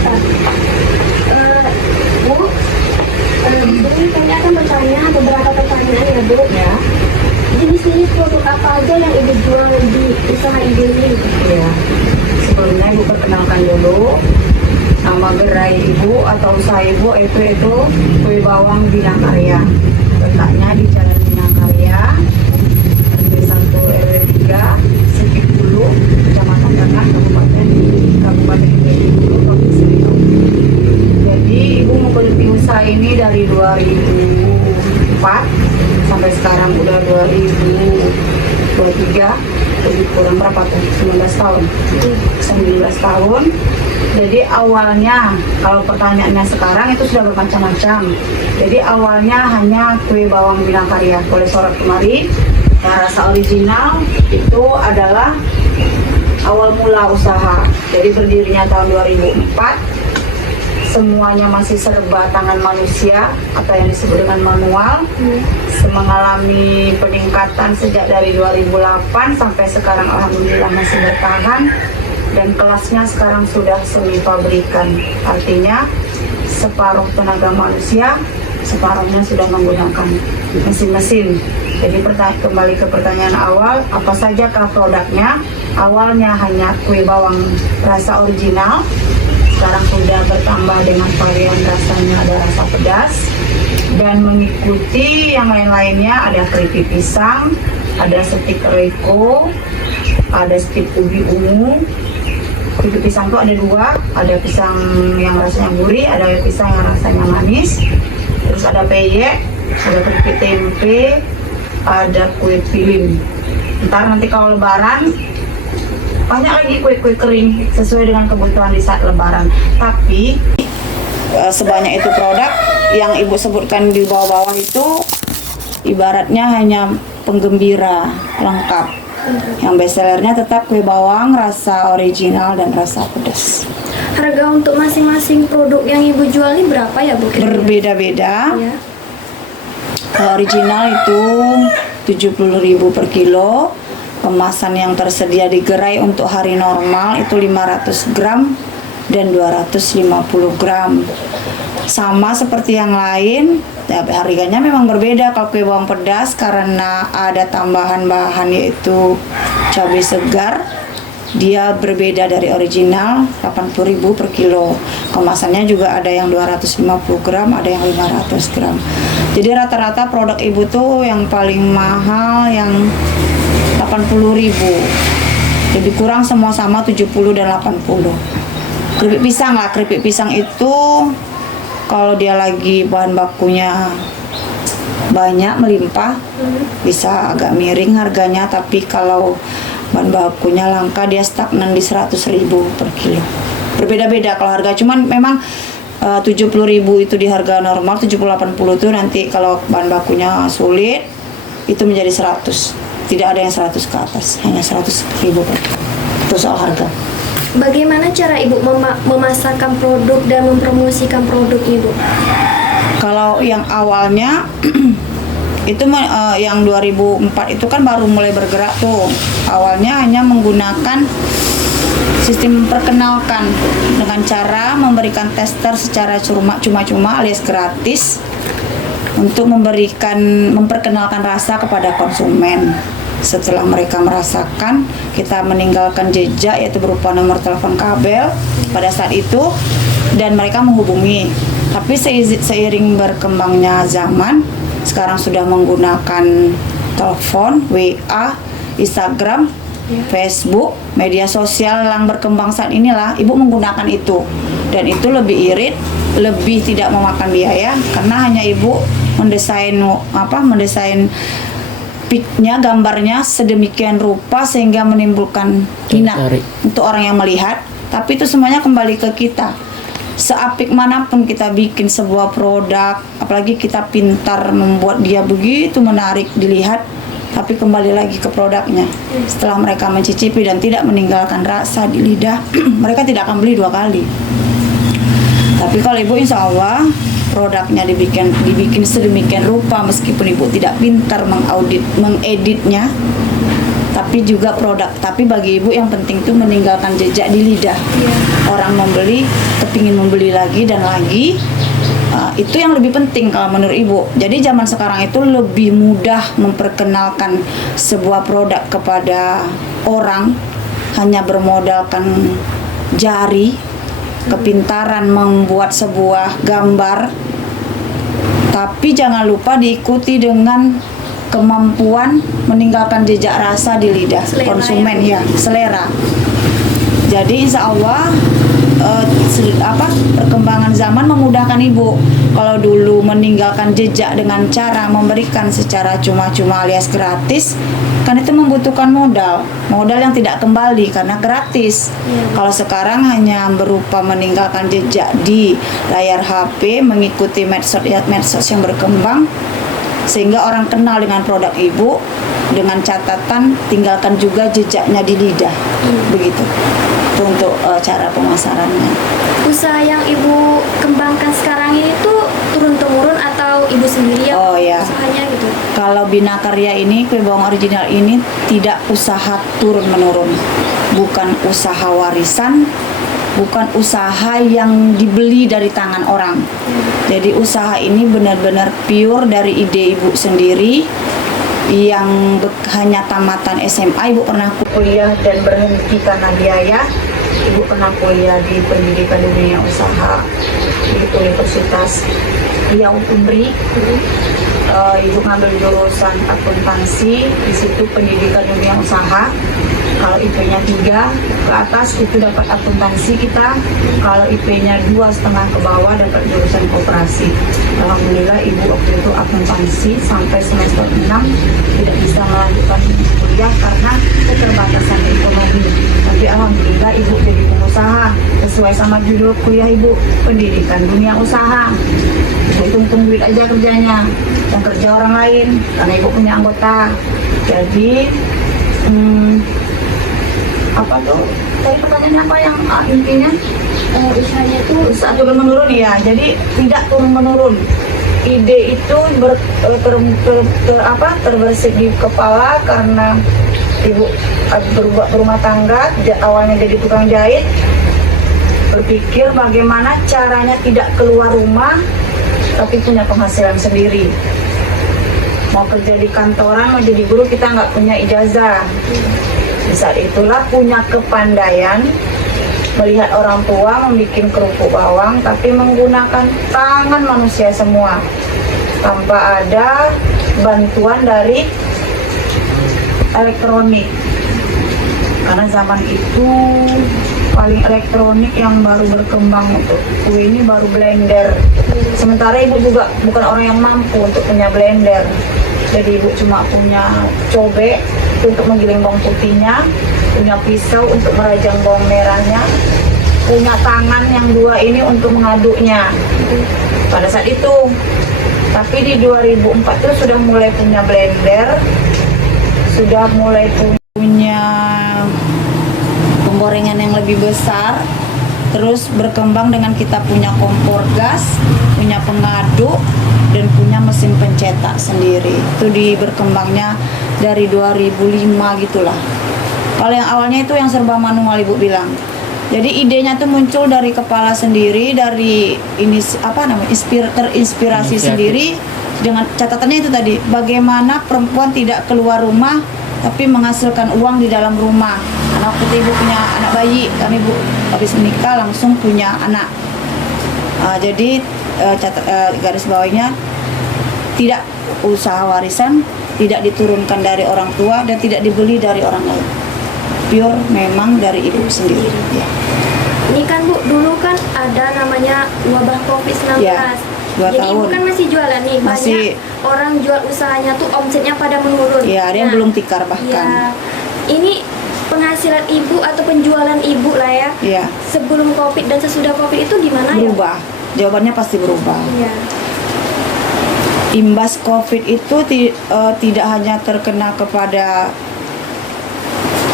Bentar. Bu, ini kayaknya akan bertanya beberapa pertanyaan ya Bu. Ya. Jenis-jenis produk apa aja yang Ibu jual di usaha Ibu ini? Ya. Sebelumnya Ibu perkenalkan dulu. Nama gerai Ibu atau usaha Ibu itu Kue Bawang Bidang Karya. Letaknya di Jalan Bidang Karya, RT 1 RW 3, Sekip Hulu, Kecamatan Tengah, Kabupaten Bengkulu, Provinsi Riau. Jadi Ibu menggeluti usaha ini dari 2004 sampai sekarang udah 2023, lebih kurang berapa tuh? 19 tahun. 19 tahun. Jadi awalnya, kalau pertanyaannya sekarang itu sudah bermacam-macam. Jadi awalnya hanya kue bawang Bidang Karya. Boleh sorot kemari. Nah, rasa original itu adalah awal mula usaha. Jadi berdirinya tahun 2004. Semuanya masih serba tangan manusia atau yang disebut dengan manual. Mengalami peningkatan sejak dari 2008 sampai sekarang alhamdulillah masih bertahan. Dan kelasnya sekarang sudah semi pabrikan, artinya separuh tenaga manusia, separuhnya sudah menggunakan mesin-mesin. Jadi kembali ke pertanyaan awal, apa sajakah produknya? Awalnya hanya kue bawang rasa original, sekarang sudah bertambah dengan varian rasanya, ada rasa pedas, dan mengikuti yang lain-lainnya ada keripik pisang, ada stik reko, ada stik ubi ungu. Keripik pisang itu ada dua, ada pisang yang rasanya gurih, ada pisang yang rasanya manis, terus ada peyek, ada keripik tempe, ada kue piling. Nanti kalau lebaran banyak lagi kue-kue kering sesuai dengan kebutuhan di saat lebaran. Tapi sebanyak itu produk yang Ibu sebutkan di bawah-bawah itu ibaratnya hanya penggembira lengkap. Yang bestsellernya tetap kue bawang, rasa original dan rasa pedas. Harga untuk masing-masing produk yang Ibu jual ini berapa ya Bu? Berbeda-beda. Ya. Kalau original itu 70.000 per kilo. Kemasan yang tersedia di gerai untuk hari normal itu 500 gram dan 250 gram. Sama seperti yang lain, ya, harganya memang berbeda. Kalau kue bawang pedas karena ada tambahan bahan yaitu cabai segar, dia berbeda dari original, 80.000 per kilo. Kemasannya juga ada yang 250 gram, ada yang 500 gram. Jadi rata-rata produk Ibu tuh yang paling mahal yang 80.000. Lebih kurang semua sama 70 dan 80. Keripik pisang lah, keripik pisang itu kalau dia lagi bahan bakunya banyak melimpah bisa agak miring harganya, tapi kalau bahan bakunya langka dia stagnan di 100.000 per kilo. Berbeda-beda kalau harga, cuman memang 70.000 itu di harga normal, 70-80 itu nanti kalau bahan bakunya sulit itu menjadi 100. Tidak ada yang 100 ke atas, hanya 100.000 per kilo. Itu soal harga. Bagaimana cara Ibu memasarkan produk dan mempromosikan produk Ibu? Kalau yang awalnya itu yang 2004 itu kan baru mulai bergerak tuh. Awalnya hanya menggunakan sistem memperkenalkan dengan cara memberikan tester secara cuma-cuma alias gratis untuk memperkenalkan rasa kepada konsumen. Setelah mereka merasakan, kita meninggalkan jejak yaitu berupa nomor telepon kabel pada saat itu dan mereka menghubungi. Tapi seiring berkembangnya zaman, sekarang sudah menggunakan telepon, WA, Instagram, Facebook, media sosial yang berkembang saat inilah. Ibu menggunakan itu dan itu lebih irit, lebih tidak memakan biaya karena hanya Ibu mendesain piknya, gambarnya sedemikian rupa sehingga menimbulkan minat untuk orang yang melihat. Tapi itu semuanya kembali ke kita. Seapik manapun kita bikin sebuah produk, apalagi kita pintar membuat dia begitu menarik dilihat, tapi kembali lagi ke produknya. Setelah mereka mencicipi dan tidak meninggalkan rasa di lidah, mereka tidak akan beli 2 kali. Tapi kalau Ibu insya Allah produknya dibikin sedemikian rupa, meskipun Ibu tidak pintar mengeditnya, tapi juga tapi bagi Ibu yang penting itu meninggalkan jejak di lidah. Orang membeli kepingin membeli lagi dan lagi. Itu yang lebih penting kalau menurut Ibu. Jadi zaman sekarang itu lebih mudah memperkenalkan sebuah produk kepada orang hanya bermodalkan jari, kepintaran membuat sebuah gambar. Tapi jangan lupa diikuti dengan kemampuan meninggalkan jejak rasa di lidah Selera, konsumen, ya, selera. Jadi insya Allah perkembangan zaman memudahkan Ibu. Kalau dulu meninggalkan jejak dengan cara memberikan secara cuma-cuma alias gratis, kan itu membutuhkan modal yang tidak kembali karena gratis. Kalau sekarang hanya berupa meninggalkan jejak di layar HP, mengikuti medsos yang berkembang, sehingga orang kenal dengan produk Ibu, dengan catatan tinggalkan juga jejaknya di lidah. Begitu. Itu untuk cara pemasarannya. Usaha yang Ibu kembangkan sekarang ini tuh turun-temurun atau Ibu sendiri yang usahanya gitu? Kalau Bina Karya ini, kue bawang original ini tidak usaha turun-menurun. Bukan usaha warisan, bukan usaha yang dibeli dari tangan orang. Jadi usaha ini benar-benar pure dari ide Ibu sendiri yang hanya tamatan SMA. Ibu pernah kuliah dan berhenti karena biaya. Ibu pernah kuliah di pendidikan dunia usaha di Universitas Riau Umbri. Ibu ngambil jurusan akuntansi, di situ pendidikan dunia usaha. Kalau IP-nya 3 ke atas itu dapat akuntansi kita. Kalau IP-nya 2,5 ke bawah dapat jurusan koperasi. Alhamdulillah Ibu waktu itu akuntansi sampai semester 6 tidak bisa melanjutkan kuliah karena keterbatasan ekonomi. Tapi alhamdulillah Ibu jadi pengusaha sesuai sama judul kuliah Ibu, pendidikan dunia usaha. Ibu hitung duit aja kerjanya, yang kerja orang lain karena Ibu punya anggota. Jadi apa tuh? Tadi pertanyaannya apa yang intinya? Usahanya tuh Usaha turun menurun ya. Jadi tidak turun menurun. Ide itu terbersih di kepala karena Ibu berumah tangga, awalnya jadi tukang jahit, berpikir bagaimana caranya tidak keluar rumah tapi punya penghasilan sendiri. Mau kerja di kantoran, mau jadi guru, kita nggak punya ijazah. Di saat itulah punya kepandaian melihat orang tua membuat kerupuk bawang tapi menggunakan tangan manusia semua tanpa ada bantuan dari elektronik. Karena zaman itu paling elektronik yang baru berkembang untuk kue ini baru blender. Sementara Ibu juga bukan orang yang mampu untuk punya blender. Jadi Ibu cuma punya cobek untuk menggiling bawang putihnya, punya pisau untuk merajang bawang merahnya, punya tangan yang 2 ini untuk mengaduknya pada saat itu. Tapi di 2004 itu sudah mulai punya blender, sudah mulai punya penggorengan yang lebih besar, terus berkembang dengan kita punya kompor gas, punya pengaduk, dan punya mesin pencetak sendiri. Itu berkembangnya dari 2005 gitulah. Kalau yang awalnya itu yang serba manual Ibu bilang. Jadi idenya tuh muncul dari kepala sendiri, dari ini terinspirasi sendiri dengan catatannya itu tadi, bagaimana perempuan tidak keluar rumah tapi menghasilkan uang di dalam rumah. Karena waktu itu Ibu punya anak bayi, kan Ibu habis menikah langsung punya anak. Jadi garis bawahnya tidak usaha warisan, tidak diturunkan dari orang tua dan tidak dibeli dari orang lain. Pure memang dari Ibu sendiri. Ya. Ini kan Bu, dulu kan ada namanya wabah COVID-19. Ya, 2 Jadi tahun. Ibu kan masih jualan nih, Masih. banyak orang jual usahanya tuh omsetnya pada menurun. Ya, ada yang belum tikar bahkan. Ya, ini penghasilan Ibu atau penjualan Ibu lah ya. Ya, Sebelum COVID dan sesudah COVID itu gimana ya? berubah. Jawabannya pasti berubah. Iya. Imbas COVID itu tidak hanya terkena kepada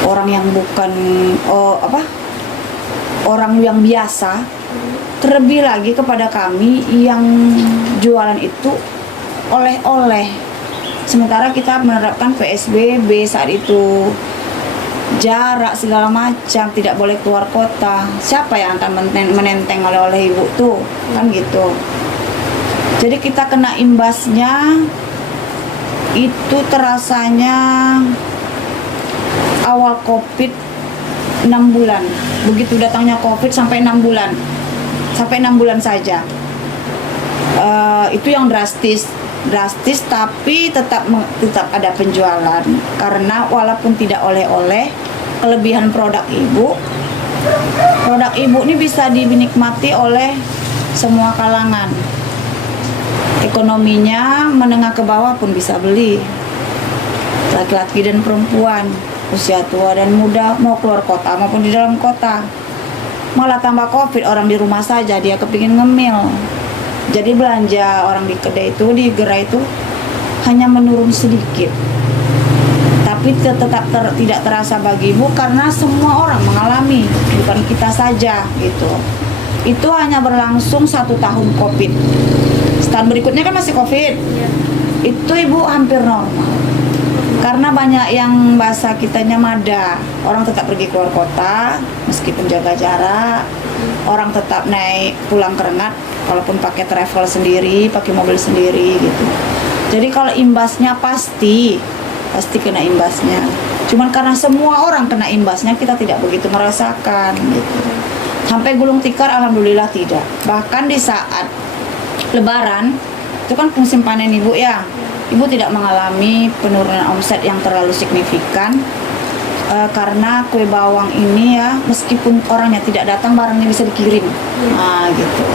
orang yang bukan orang yang biasa, terlebih lagi kepada kami yang jualan itu oleh-oleh. Sementara kita menerapkan PSBB saat itu, jarak segala macam, tidak boleh keluar kota. Siapa yang akan menenteng oleh ibu tuh, kan gitu. Jadi kita kena imbasnya itu terasanya awal COVID 6 bulan. Begitu datangnya COVID sampai 6 bulan. Sampai 6 bulan saja. Itu yang drastis tapi tetap ada penjualan karena walaupun tidak oleh-oleh, kelebihan produk ibu ini bisa dinikmati oleh semua kalangan. Ekonominya menengah ke bawah pun bisa beli, laki-laki dan perempuan, usia tua dan muda, mau keluar kota maupun di dalam kota. Malah tambah COVID, orang di rumah saja dia kepingin ngemil. Jadi belanja orang di kedai itu, di gerai itu hanya menurun sedikit. Tapi tetap tidak terasa bagi ibu karena semua orang mengalami, bukan kita saja gitu. Itu hanya berlangsung 1 tahun COVID. Setahun berikutnya kan masih COVID. Itu ibu hampir normal. Karena banyak yang bahasa kitanya mada. Orang tetap pergi keluar kota meskipun jaga jarak. Orang tetap naik pulang Rengat walaupun pakai travel sendiri, pakai mobil sendiri gitu. Jadi kalau imbasnya pasti kena imbasnya. Cuman karena semua orang kena imbasnya, kita tidak begitu merasakan gitu. Sampai gulung tikar alhamdulillah tidak. Bahkan di saat Lebaran itu kan musim panen ibu ya. Ibu tidak mengalami penurunan omset yang terlalu signifikan. Karena kue bawang ini ya, meskipun orangnya tidak datang, barangnya bisa dikirim. Nah gitu.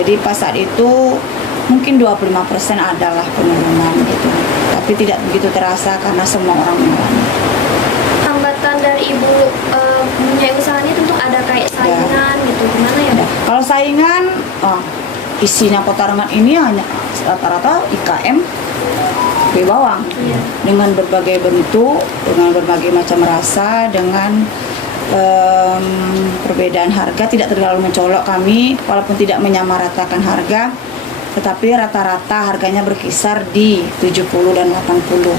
Jadi pas saat itu mungkin 25% adalah penurunan gitu. Tapi tidak begitu terasa karena semua orang mengalami. Hambatan dari ibu punya usaha ini tentu ada kayak saingan gitu, gimana ya? Kalau saingan, isinya Kota Rengat ini hanya rata-rata IKM kue bawang dengan berbagai bentuk, dengan berbagai macam rasa, dengan perbedaan harga tidak terlalu mencolok kami, walaupun tidak menyamaratakan harga, tetapi rata-rata harganya berkisar di 70 dan 80.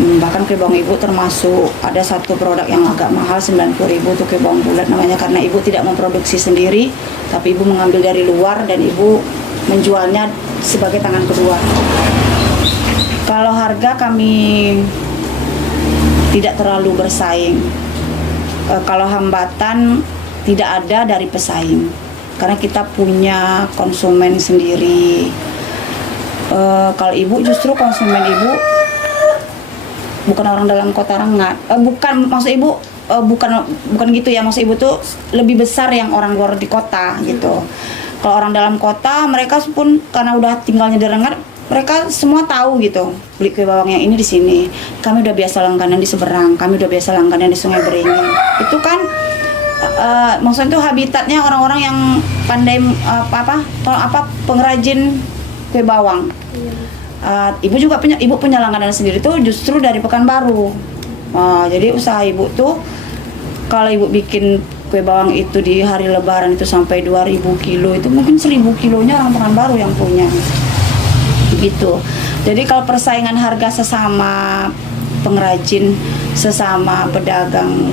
Bahkan kue bawang ibu termasuk ada satu produk yang agak mahal 90.000 itu kue bawang bulat namanya, karena ibu tidak memproduksi sendiri, tapi ibu mengambil dari luar dan ibu menjualnya sebagai tangan kedua. Kalau harga kami tidak terlalu bersaing. Kalau hambatan tidak ada dari pesaing, karena kita punya konsumen sendiri. Kalau ibu justru konsumen ibu bukan orang dalam Kota Rengat. Maksud ibu bukan gitu ya. Maksud ibu tuh lebih besar yang orang luar di kota gitu. Kalau orang dalam kota, mereka pun karena udah tinggalnya di Rengat, mereka semua tahu gitu, beli kue bawang yang ini di sini. Kami udah biasa langganan di seberang, kami udah biasa langganan di Sungai Beringin. Itu kan maksudnya itu habitatnya orang-orang yang pandai pengrajin kue bawang. Ibu punya langganan sendiri tuh justru dari Pekanbaru. Jadi usaha ibu tuh kalau ibu bikin kue bawang itu di hari Lebaran itu sampai 2.000 kilo, itu mungkin 1.000 kilonya orang Pekanbaru yang punya. Gitu. Jadi kalau persaingan harga sesama pengrajin, sesama pedagang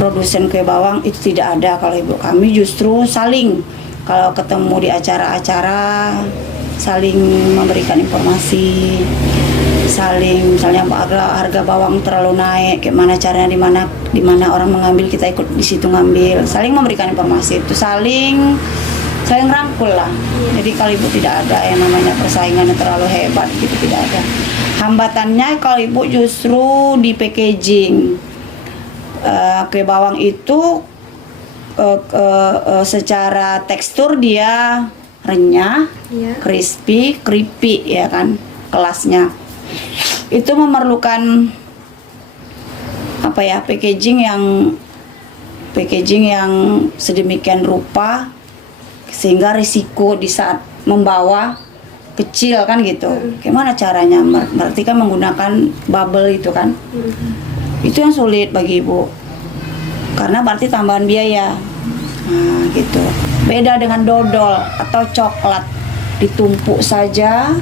produsen kue bawang itu tidak ada. Kalau ibu kami justru saling, kalau ketemu di acara-acara saling memberikan informasi, saling, misalnya harga bawang terlalu naik, gimana caranya, di mana orang mengambil, kita ikut di situ ngambil, saling memberikan informasi, itu saling rangkul lah. Jadi kalau ibu tidak ada yang namanya persaingan yang terlalu hebat gitu, tidak ada. Hambatannya kalau ibu justru di packaging. Kue bawang itu secara tekstur dia renyah, crispy, keripik ya kan kelasnya. Itu memerlukan packaging yang sedemikian rupa sehingga risiko di saat membawa kecil kan gitu. Gimana caranya? Berarti kan menggunakan bubble itu kan. Itu yang sulit bagi ibu. Karena berarti tambahan biaya. Nah, gitu. Beda dengan dodol atau coklat, ditumpuk saja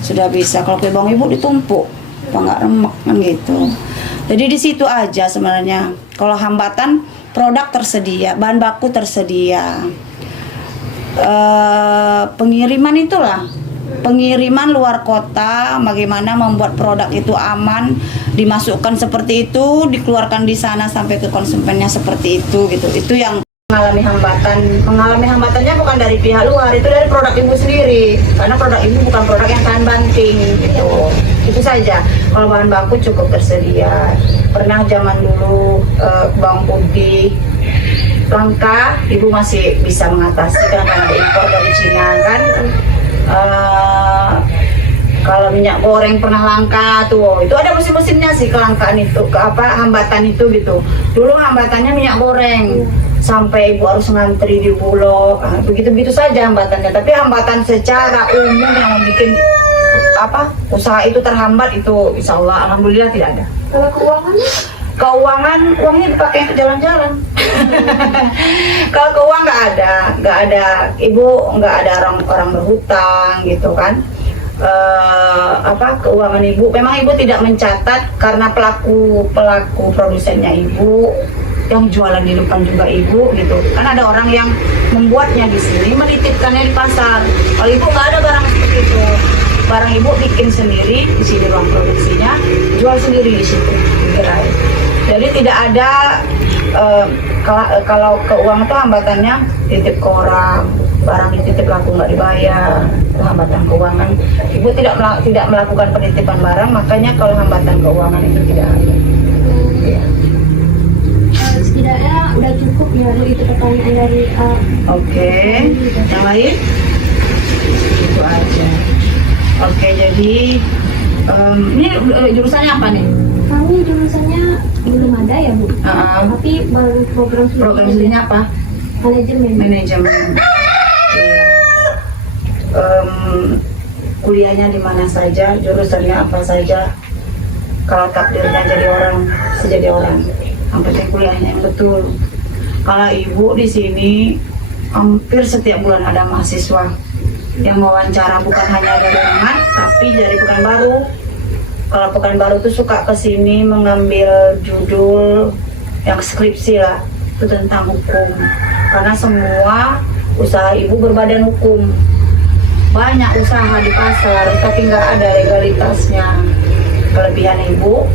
sudah bisa. Kalau kue bawang ibu ditumpuk, apa nggak remek kan gitu. Jadi di situ aja sebenarnya. Kalau hambatan, produk tersedia, bahan baku tersedia. Pengiriman itulah, pengiriman luar kota, bagaimana membuat produk itu aman, dimasukkan seperti itu, dikeluarkan di sana sampai ke konsumennya seperti itu gitu. Itu yang mengalami hambatannya bukan dari pihak luar, itu dari produk ibu sendiri, karena produk ibu bukan produk yang tahan banting gitu. Itu saja. Kalau bahan baku cukup tersedia. Pernah zaman dulu bawang putih langka, ibu masih bisa mengatasi karena ada impor dari Cina kan. Kalau minyak goreng pernah langka tuh, itu ada musim-musimnya sih kelangkaan itu, hambatan itu gitu. Dulu hambatannya minyak goreng, sampai ibu harus ngantri di Bulog, begitu-begitu saja hambatannya. Tapi hambatan secara umum yang membuat usaha itu terhambat itu, insya Allah, alhamdulillah tidak ada. Kalau keuangan, uangnya dipakai untuk jalan-jalan. Kalau keuangan nggak ada, ibu nggak ada orang berhutang gitu kan. Keuangan ibu, memang ibu tidak mencatat karena pelaku produsennya ibu, yang jualan di depan juga ibu gitu. Kan ada orang yang membuatnya di sini, menitipkannya di pasar. Kalau ibu nggak ada barang seperti itu, barang ibu bikin sendiri di sini ruang produksinya, jual sendiri di situ di gerai. Jadi tidak ada kalau keuangan itu hambatannya titip ke orang, barang dititip laku nggak dibayar, itu hambatan keuangan. Ibu tidak melakukan penitipan barang, makanya kalau hambatan keuangan itu tidak ada. Ya. Setidaknya udah cukup ya Bu, itu pertanyaan dari Oke. Yang lain? Itu aja. Oke, jadi ini jurusannya apa nih? Kami jurusannya belum ada ya Bu, tapi baru program studinya apa? Manajemen. Iya. Kuliahnya di mana saja, jurusannya apa saja. Kalau takdirnya jadi orang, sejadi orang. Yang penting kuliahnya yang betul. Kalau ibu di sini hampir setiap bulan ada mahasiswa yang mewawancara, bukan hanya dari Rengat, tapi dari Pekanbaru. Kalau Pekanbaru tuh suka kesini mengambil judul yang skripsi lah, itu tentang hukum. Karena semua usaha ibu berbadan hukum. Banyak usaha di pasar, tapi nggak ada legalitasnya. Kelebihan ibu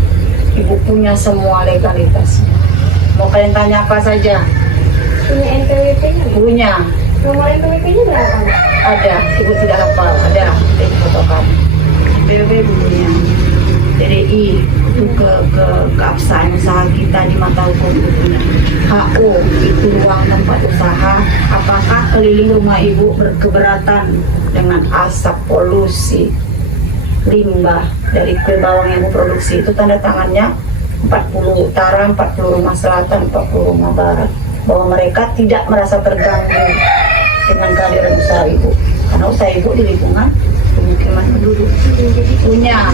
punya semua legalitasnya. Mau kalian tanya apa saja? Punya NPWP-nya? Punya. Nomor NPWP-nya berapa? Ada, ibu tidak hafal. Ada, ibu fotokan. NPWP punya. DDI itu keabsahan usaha kita di mata hukum itu punya. HO itu ruang tempat usaha. Apakah keliling rumah ibu berkeberatan dengan asap, polusi, limbah dari kue bawang yang ibu produksi? Itu tanda tangannya 40 utara, 40 rumah selatan, 40 rumah barat, bahwa mereka tidak merasa terganggu dengan kehadiran usaha ibu, karena usaha ibu di lingkungan pemukiman penduduk punya.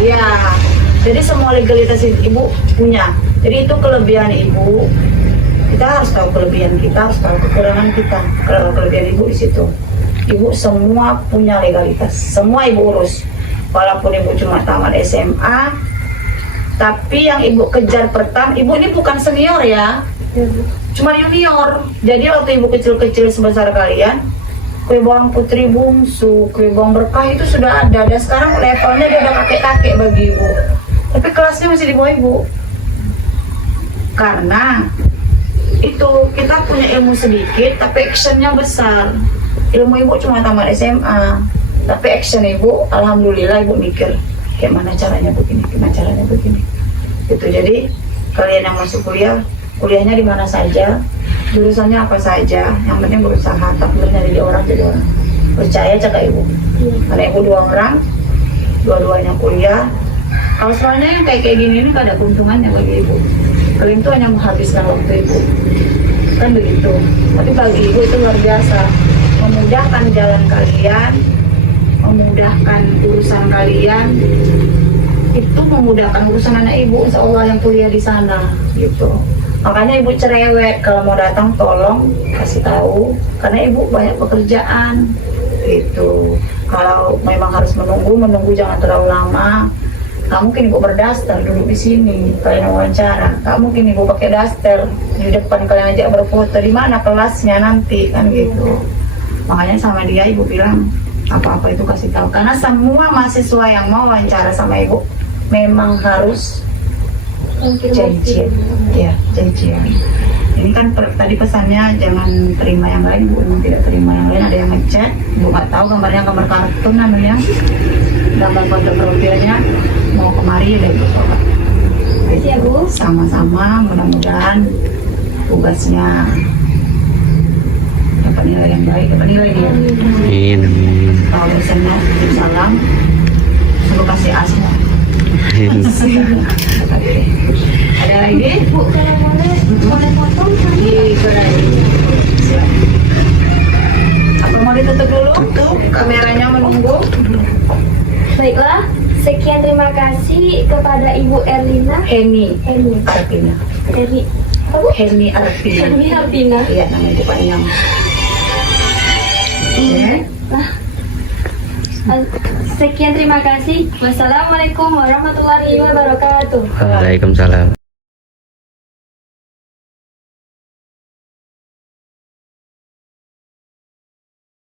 Ya, jadi semua legalitas ibu punya. Jadi itu kelebihan ibu. Kita harus tahu kelebihan kita, harus tahu kekurangan kita. Kalau kelebihan ibu di situ, ibu semua punya legalitas, semua ibu urus. Walaupun ibu cuma tamat SMA, tapi yang ibu kejar pertama, ibu ini bukan senior ya, cuma junior. Jadi waktu ibu kecil-kecil sebesar kalian, kue bawang putri bungsu, kue bawang berkah itu sudah ada. Dan sekarang levelnya dia udah kakek-kakek bagi ibu. Tapi kelasnya masih di bawah ibu. Karena itu kita punya ilmu sedikit, tapi actionnya besar. Ilmu ibu cuma tamat SMA, tapi action ibu, alhamdulillah ibu mikir kayak mana caranya begini, gimana caranya begini. Gitu. Jadi kalian yang masuk kuliah, kuliahnya di mana saja, jurusannya apa saja, yang penting berusaha, takdirnya jadi orang. Percaya cakap ibu. Karena ibu 2 orang, dua-duanya kuliah. Kalau soalnya yang kayak gini ini gak ada keuntungannya bagi ibu. Kalian tuh hanya menghabiskan waktu ibu, kan begitu. Tapi bagi ibu itu luar biasa, memudahkan jalan kalian, memudahkan urusan kalian, itu memudahkan urusan anak ibu, insya Allah yang kuliah di sana gitu. Makanya ibu cerewet, kalau mau datang tolong kasih tahu, karena ibu banyak pekerjaan gitu. Kalau memang harus menunggu jangan terlalu lama. Gak mungkin ibu berdaster duduk di sini kalian wawancara. Gak mungkin ibu pakai daster di depan kalian ajak berfoto. Di mana kelasnya nanti kan gitu. Makanya sama dia ibu bilang apa-apa itu kasih tahu. Karena semua mahasiswa yang mau wawancara sama ibu memang harus janjian. Ya, janjian. Ini kan tadi pesannya jangan terima yang lain, ibu memang tidak terima yang lain. Ada yang ngechat, ibu nggak tahu gambarnya gambar kartun namanya, gambar foto profilnya. Mau kemari deh ibu coba. Ya Bu. Sama-sama, mudah-mudahan tugasnya dapat nilai yang baik, dapat nilai dia. Amin. Kalau dosennya titip salam, suruh kasih asma. Ada lagi? Bu, kalau boleh potong Di Siap. Apa mau ditutup dulu? Tuh, kameranya menunggu. Baiklah, sekian terima kasih kepada Ibu Erlina Heni Heni Arpina. dari apa Bu? Heni Arpina. Heni Arpina. Iya, namanya depannya. Ya. Sekian terima kasih. Wassalamualaikum warahmatullahi wabarakatuh. Waalaikumsalam.